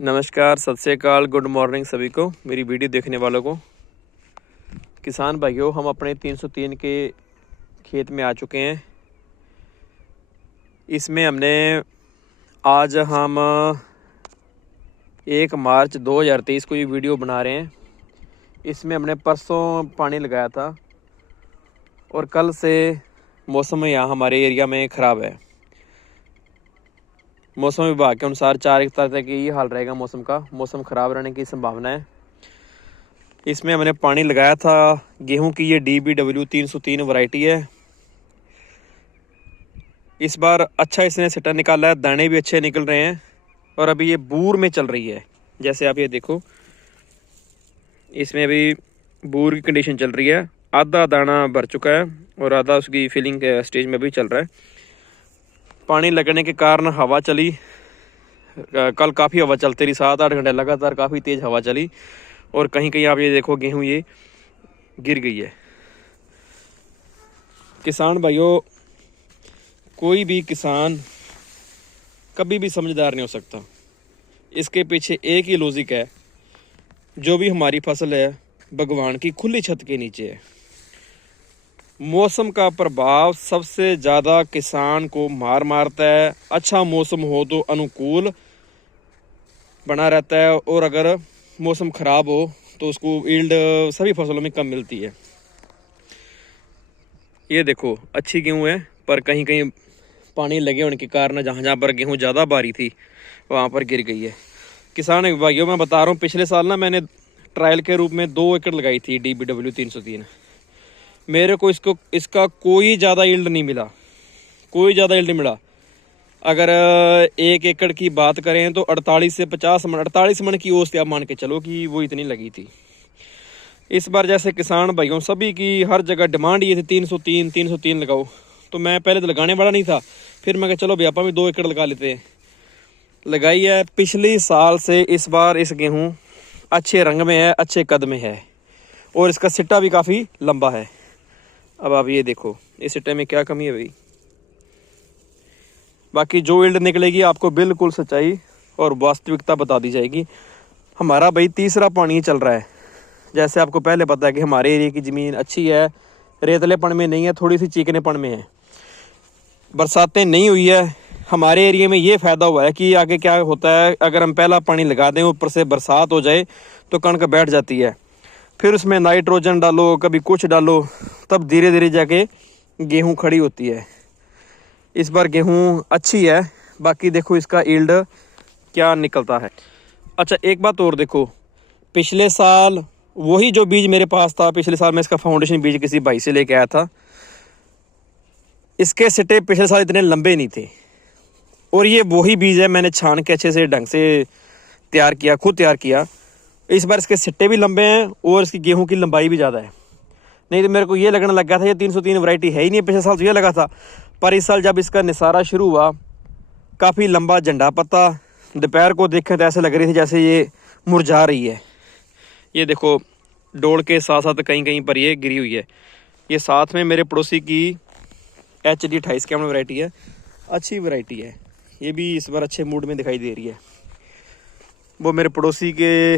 नमस्कार, सत श्री अकाल, गुड मॉर्निंग सभी को, मेरी वीडियो देखने वालों को। किसान भाइयों, हम अपने 303 के खेत में आ चुके हैं। इसमें हमने आज हम 1 मार्च 2023 को ये वीडियो बना रहे हैं। इसमें हमने परसों पानी लगाया था और कल से मौसम यहाँ हमारे एरिया में ख़राब है। मौसम विभाग के अनुसार 4 तारीख तक ये हाल रहेगा मौसम का। मौसम ख़राब रहने की संभावना है। इसमें हमने पानी लगाया था गेहूं की, ये DBW 303 वैरायटी है। इस बार अच्छा इसने सिटा निकाला है, दाने भी अच्छे निकल रहे हैं और अभी ये बूर में चल रही है। जैसे आप ये देखो, इसमें अभी बूर की कंडीशन चल रही है। आधा दाना भर चुका है और आधा उसकी फिलिंग के स्टेज में भी चल रहा है। पानी लगने के कारण हवा चली, कल काफ़ी हवा चलती रही, 7-8 घंटे लगातार काफ़ी तेज़ हवा चली और कहीं कहीं आप ये देखो गेहूं ये गिर गई है। किसान भाइयों, कोई भी किसान कभी भी समझदार नहीं हो सकता। इसके पीछे एक ही लॉजिक है, जो भी हमारी फसल है भगवान की खुली छत के नीचे है। मौसम का प्रभाव सबसे ज़्यादा किसान को मारता है। अच्छा मौसम हो तो अनुकूल बना रहता है और अगर मौसम ख़राब हो तो उसको यील्ड सभी फसलों में कम मिलती है। ये देखो, अच्छी गेहूँ है पर कहीं कहीं पानी लगे होने के कारण जहाँ जहाँ पर गेहूँ ज़्यादा भारी थी वहाँ पर गिर गई है। किसान भाइयों, मैं बता रहा हूँ, पिछले साल ना मैंने ट्रायल के रूप में 2 एकड़ लगाई थी DBW 303। मेरे को इसका कोई ज़्यादा यील्ड नहीं मिला, कोई ज़्यादा यील्ड नहीं मिला। अगर 1 एकड़ की बात करें तो 48 से 50 मन, 48 मन की औसत आप मान के चलो कि वो इतनी लगी थी। इस बार जैसे किसान भाइयों सभी की हर जगह डिमांड ये थी 303 लगाओ, तो मैं पहले तो लगाने वाला नहीं था। फिर मैं कहा चलो भैया भी 2 एकड़ लगा लेते हैं। लगाई है। पिछले साल से इस बार इस गेहूँ अच्छे रंग में है, अच्छे कद में है और इसका सिट्टा भी काफ़ी लंबा है। अब आप ये देखो इस सिट्टे में क्या कमी है भाई। बाकी जो यील्ड निकलेगी आपको बिल्कुल सच्चाई और वास्तविकता बता दी जाएगी। हमारा भाई तीसरा पानी चल रहा है। जैसे आपको पहले पता है कि हमारे एरिया की ज़मीन अच्छी है, रेतलेपन में नहीं है, थोड़ी सी चीकनेपन में है। बरसातें नहीं हुई है। हमारे एरिया में ये फ़ायदा हुआ है कि आगे क्या होता है, अगर हम पहला पानी लगा दें ऊपर से बरसात हो जाए तो कणक बैठ जाती है। फिर उसमें नाइट्रोजन डालो, कभी कुछ डालो, तब धीरे धीरे जाके गेहूं खड़ी होती है। इस बार गेहूं अच्छी है। बाकी देखो इसका यील्ड क्या निकलता है। अच्छा, एक बात और देखो, पिछले साल वही जो बीज मेरे पास था, पिछले साल मैं इसका फाउंडेशन बीज किसी भाई से लेके आया था। इसके सिट्टे पिछले साल इतने लंबे नहीं थे और ये वही बीज है, मैंने छान के अच्छे से ढंग से तैयार किया, खुद तैयार किया। इस बार इसके सिट्टे भी लंबे हैं और इसकी गेहूं की लंबाई भी ज़्यादा है। नहीं तो मेरे को ये लगने लग गया था ये 303 वैरायटी है ही नहीं। पिछले साल तो ये लगा था, पर इस साल जब इसका निसारा शुरू हुआ, काफ़ी लंबा झंडा पत्ता, दोपहर को देखें तो ऐसे लग रही थी जैसे ये मुरझा रही है। ये देखो, डोल के साथ साथ कहीं कहीं पर ये गिरी हुई है। ये साथ में मेरे पड़ोसी की HD 28 वैरायटी है, अच्छी वैरायटी है। ये भी इस बार अच्छे मूड में दिखाई दे रही है। वो मेरे पड़ोसी के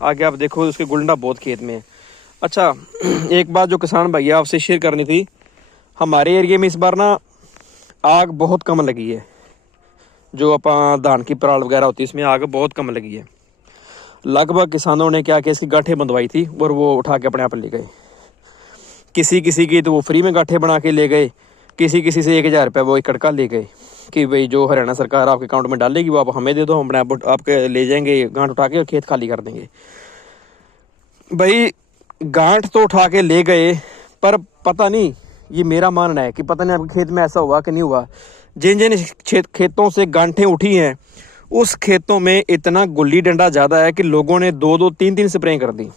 आगे आप देखो, उसके गुलंडा बहुत खेत में है। अच्छा, एक बात जो किसान भैया आपसे शेयर करनी थी, हमारे एरिया में इस बार ना आग बहुत कम लगी है। जो अपन धान की पराल वगैरह होती है इसमें आग बहुत कम लगी है। लगभग किसानों ने क्या किया, इसकी गांठें बंधवाई थी और वो उठा के अपने आप ले गए। किसी की तो वो फ्री में गांठें बना के ले गए, किसी से 1000 रुपये वो एकड़ का ले गए कि भाई जो हरियाणा सरकार आपके अकाउंट में डालेगी वो आप हमें दे दो, हम अपने आपके ले जाएंगे गांठ उठा के और खेत खाली कर देंगे। भाई गांठ तो उठा के ले गए, पर पता नहीं, ये मेरा मानना है कि पता नहीं आपके खेत में ऐसा हुआ कि नहीं हुआ। जिन जिन खेतों से गांठें उठी हैं उस खेतों में इतना गुल्ली डंडा ज़्यादा है कि लोगों ने 2-2, 3-3 स्प्रे कर दी,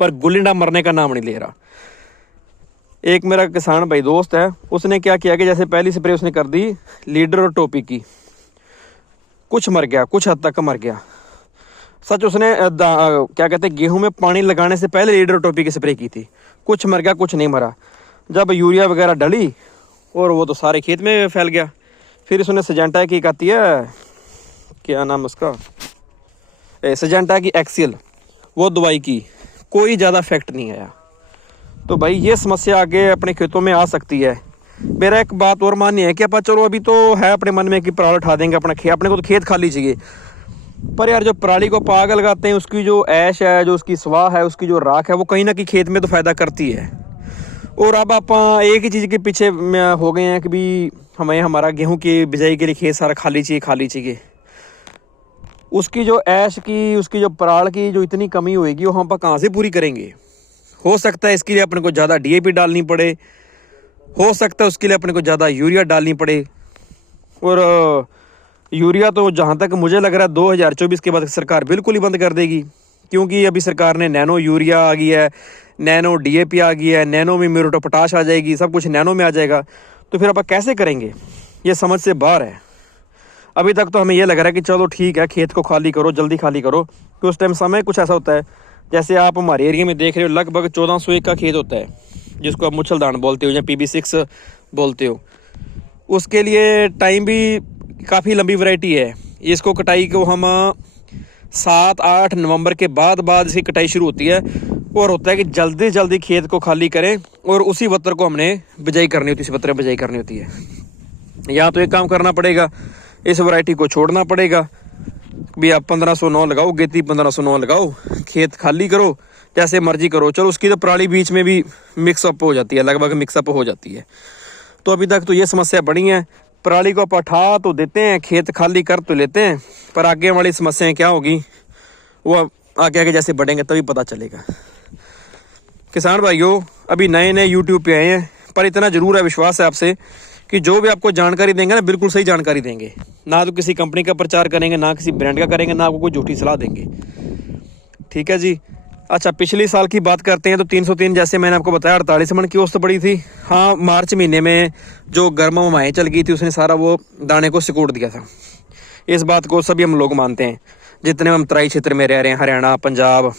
पर गुल्ली डंडा मरने का नाम नहीं ले रहा। एक मेरा किसान भाई दोस्त है, उसने क्या किया कि जैसे पहली स्प्रे उसने कर दी लीडर और टोपी की, कुछ मर गया, कुछ हद तक मर गया। सच उसने क्या कहते हैं, गेहूं में पानी लगाने से पहले लीडर और टोपी की स्प्रे की थी, कुछ मर गया, कुछ नहीं मरा। जब यूरिया वगैरह डली और वो तो सारे खेत में फैल गया। फिर उसने सिजेंटा की आती है, क्या नाम उसका, सिजेंटा की एक्सियल, वो दवाई की कोई ज़्यादा इफेक्ट नहीं आया। तो भाई ये समस्या आगे अपने खेतों में आ सकती है। मेरा एक बात और माननी है कि अपन चलो अभी तो है अपने मन में कि पराल उठा देंगे अपने को तो खेत खाली चाहिए, पर यार जो पराली को आग लगाते हैं उसकी जो ऐश है, जो उसकी स्वाह है, उसकी जो राख है, वो कहीं ना कहीं खेत में तो फ़ायदा करती है। और अब आप एक ही चीज़ के पीछे हो गए हैं कि भी हमें हमारा गेहूं की बिजाई के लिए खेत सारा खाली चाहिए। उसकी जो ऐश की, उसकी जो पराल की जो इतनी कमी होएगी वो हम कहाँ से पूरी करेंगे। हो सकता है इसके लिए अपने को ज़्यादा DAP डालनी पड़े, हो सकता है उसके लिए अपने को ज़्यादा यूरिया डालनी पड़े। और यूरिया तो जहाँ तक मुझे लग रहा है 2024 के बाद सरकार बिल्कुल ही बंद कर देगी, क्योंकि अभी सरकार ने नैनो यूरिया आ गई है, नैनो DAP आ गई है, नैनो में म्यूरेट ऑफ पोटाश आ जाएगी, सब कुछ नैनो में आ जाएगा। तो फिर आप कैसे करेंगे, ये समझ से बाहर है। अभी तक तो हमें ये लग रहा है कि चलो ठीक है, खेत को खाली करो, जल्दी खाली करो, कि उस टाइम समय कुछ ऐसा होता है। जैसे आप हमारे एरिया में देख रहे हो लगभग 1401 का खेत होता है, जिसको आप मुछलदान बोलते हो या PB6 बोलते हो। उसके लिए टाइम भी काफ़ी लंबी वैरायटी है। इसको कटाई को हम 7-8 नवंबर के बाद इसकी कटाई शुरू होती है, और होता है कि जल्दी जल्दी खेत को खाली करें और उसी वतर को हमने बिजाई करनी होती है, इसी वतर में बिजाई करनी होती है। या तो एक काम करना पड़ेगा, इस वैरायटी को छोड़ना पड़ेगा भी आप 1509 लगाओ, गेती 1509 लगाओ, खेत खाली करो, जैसे मर्जी करो। चलो उसकी तो पराली बीच में भी मिक्सअप हो जाती है, लगभग मिक्सअप हो जाती है। तो अभी तक तो ये समस्या बड़ी है। पराली को पठा तो देते हैं, खेत खाली कर तो लेते हैं, पर आगे वाली समस्याएं क्या होगी वो आगे जैसे बढ़ेंगे तभी पता चलेगा। किसान भाइयों, अभी नए यूट्यूब पे आए हैं, पर इतना ज़रूर है, विश्वास है आपसे कि जो भी आपको जानकारी देंगे ना, बिल्कुल सही जानकारी देंगे। ना तो किसी कंपनी का प्रचार करेंगे, ना किसी ब्रांड का करेंगे, ना आपको कोई झूठी सलाह देंगे। ठीक है जी। अच्छा, पिछले साल की बात करते हैं तो 303, जैसे मैंने आपको बताया, 48 मन की औसत बढ़ी थी। हाँ, मार्च महीने में जो गर्म हवाएं चल गई थी उसने सारा वो दाने को सिकोड़ दिया था। इस बात को सभी हम लोग मानते हैं, जितने हम तराई क्षेत्र में रह रहे हैं, हरियाणा, पंजाब,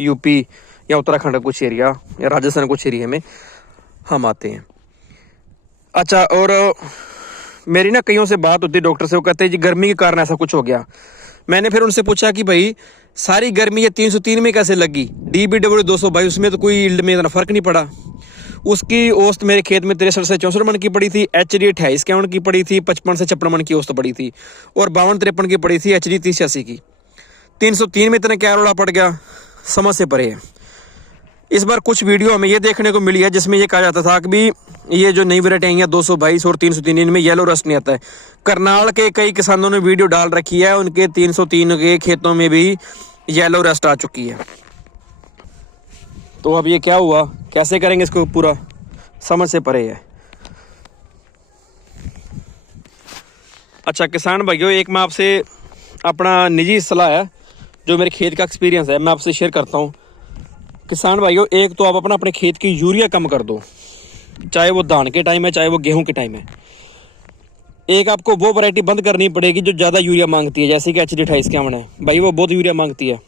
UP या उत्तराखंड कुछ एरिया या राजस्थान कुछ एरिया में हम आते हैं। अच्छा, और मेरी ना कईयों से बात होती है, डॉक्टर से, वो कहते हैं जी गर्मी के कारण ऐसा कुछ हो गया। मैंने फिर उनसे पूछा कि भाई सारी गर्मी ये 303 में कैसे लगी, DBW 222 उसमें तो कोई यील्ड में इतना फर्क नहीं पड़ा। उसकी औसत मेरे खेत में 63 से 64 मन की पड़ी थी, HD 28-51 की पड़ी थी, 55 से 56 मन की औसत पड़ी थी, और 52-53 की पड़ी थी HD 30-86 की। 303 में इतना क्या रोड़ा पड़ गया, समझ से परे है। इस बार कुछ वीडियो हमें ये देखने को मिली है जिसमें ये कहा जाता था कि भी ये जो नई वैरायटी आई है 222 और 303, इनमें येलो रस्ट नहीं आता है। करनाल के कई किसानों ने वीडियो डाल रखी है, उनके 303 के खेतों में भी येलो रस्ट आ चुकी है। तो अब ये क्या हुआ, कैसे करेंगे इसको, पूरा समझ से परे है। अच्छा किसान भाइयों, एक मैं आपसे अपना निजी सलाह है, जो मेरे खेत का एक्सपीरियंस है, मैं आपसे शेयर करता हूँ। किसान भाइयों, एक तो आप अपने खेत की यूरिया कम कर दो, चाहे वो धान के टाइम है, चाहे वो गेहूं के टाइम है। एक आपको वो वैरायटी बंद करनी पड़ेगी जो ज़्यादा यूरिया मांगती है, जैसे कि HD 28-51 है भाई, वो बहुत यूरिया मांगती है।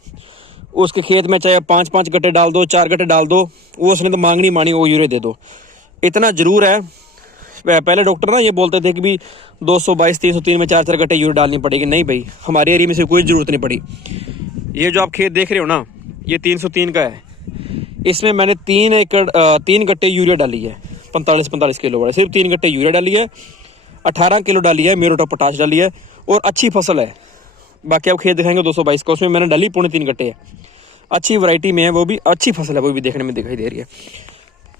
उसके खेत में चाहे 5-5 गट्टे डाल दो, 4 गट्टे डाल दो, वो उसने तो मांगनी मानी, वो यूरिया दे दो। इतना ज़रूर है, पहले डॉक्टर ना ये बोलते थे कि भी 222, 303 में 4-4 गट्टे यूरिया डालनी पड़ेगी। नहीं भाई, हमारे एरिया में से कोई ज़रूरत नहीं पड़ी। ये जो आप खेत देख रहे हो ना, ये 303 का है, इसमें मैंने 3 गट्टे यूरिया डाली है, 45 किलो वाले, सिर्फ 3 गट्टे यूरिया डाली है, 18 किलो डाली है म्यूरेट ऑफ पोटाश डाली है, और अच्छी फसल है। बाकी आप खेत दिखाएंगे 222 का, उसमें मैंने डाली 3.25 गट्टे है, अच्छी वैरायटी में है, वो भी अच्छी फसल है, वो भी देखने में दिखाई दे रही है।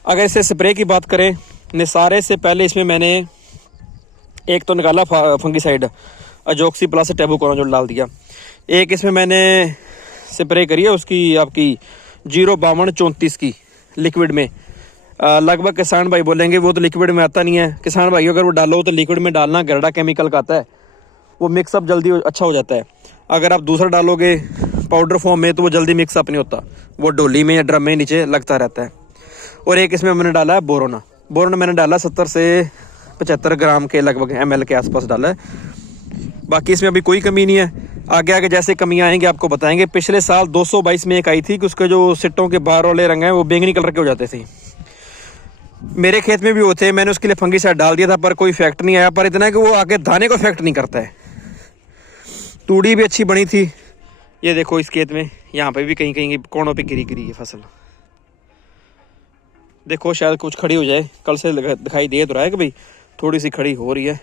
अगर इससे स्प्रे की बात करें, निसारे से पहले इसमें मैंने एक तो निकाला फंगीसाइड अजोक्सी प्लस टेबुकोनाजोल डाल दिया। एक इसमें मैंने स्प्रे करी है उसकी आपकी 052-34 की लिक्विड में। लगभग किसान भाई बोलेंगे वो तो लिक्विड में आता नहीं है। किसान भाई अगर वो डालो तो लिक्विड में डालना, गरडा केमिकल का आता है, वो मिक्सअप जल्दी अच्छा हो जाता है। अगर आप दूसरा डालोगे पाउडर फॉर्म में तो वो जल्दी मिक्सअप नहीं होता, वो डोली में या ड्रम में नीचे लगता रहता है। और एक इसमें मैंने डाला है बोरोना मैंने डाला 70 से 75 ग्राम के लगभग ml के आसपास डाला है। बाकी इसमें अभी कोई कमी नहीं है, आगे जैसे कमियां आएंगी आपको बताएंगे। पिछले साल 222 में एक आई थी कि उसके जो सिट्टों के बाहर वाले रंग हैं वो बैंगनी कलर के हो जाते थे। मेरे खेत में भी वो थे, मैंने उसके लिए फंगीसाइड डाल दिया था, पर कोई इफेक्ट नहीं आया। पर इतना है कि वो आगे दाने को इफेक्ट नहीं करता है। तूड़ी भी अच्छी बनी थी, ये देखो इस खेत में यहाँ पे भी कहीं कहीं कोनों पे गिरी गिरी है फसल। देखो शायद कुछ खड़ी हो जाए, कल से दिखाई दे तो रहा है कि भाई थोड़ी सी खड़ी हो रही है।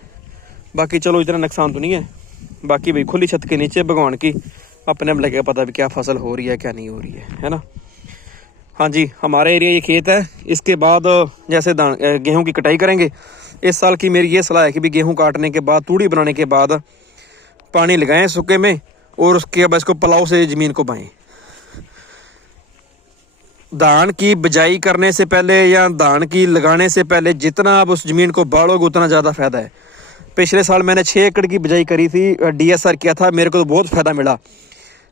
बाकी चलो इतना नुकसान तो नहीं है। बाकी भाई खुली छत के नीचे भगवान की अपने आप लगेगा पता भी क्या फसल हो रही है क्या नहीं हो रही है ना। हाँ जी, हमारे एरिया ये खेत है। इसके बाद जैसे गेहूं की कटाई करेंगे। इस साल की मेरी ये सलाह है कि भी गेहूं काटने के बाद, तूड़ी बनाने के बाद पानी लगाएं सूखे में, और उसके बाद इसको पलाव से ज़मीन को बाएं। धान की बिजाई करने से पहले या धान की लगाने से पहले जितना आप उस ज़मीन को बाढ़ोगे उतना ज़्यादा फ़ायदा है। पिछले साल मैंने 6 एकड़ की बिजाई करी थी, DSR किया था, मेरे को तो बहुत फ़ायदा मिला।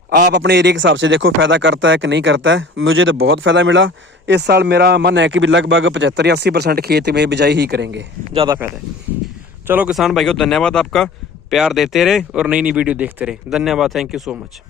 आप अपने एरिया के हिसाब से देखो फ़ायदा करता है कि नहीं करता है। मुझे तो बहुत फ़ायदा मिला। इस साल मेरा मन है कि भी लगभग 75 या 80% खेत में बिजाई ही करेंगे, ज़्यादा फ़ायदा है। चलो किसान भाइयों, धन्यवाद आपका, प्यार देते रहे और नई नई वीडियो देखते रहे। धन्यवाद, थैंक यू सो मच।